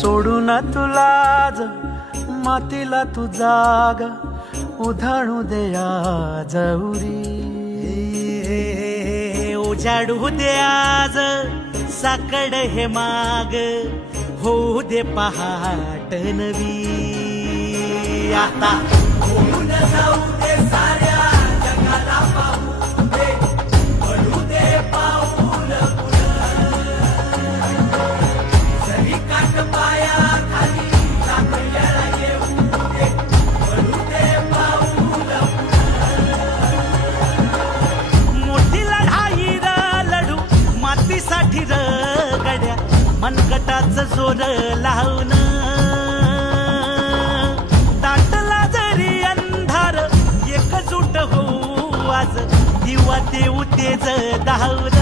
सोडून तुला आज मातीला तू जाग उधाणू दे आज उरी. उजाडू दे आज साकड हे माग होऊ दे पहाट नवी. आता होऊन जाऊ दे साऱ्या जगाला पाहू दे पडू दे पाऊल जरी काट पाया खाली टाकल्याला येऊ दे पडू दे पाऊल. मोठी लढाई र लढू मातीसाठी र गड्या मनगटाच जोर लावून. दाटला जरी अंधार एकजूट होऊ आज दिवा देऊ तेज धावून.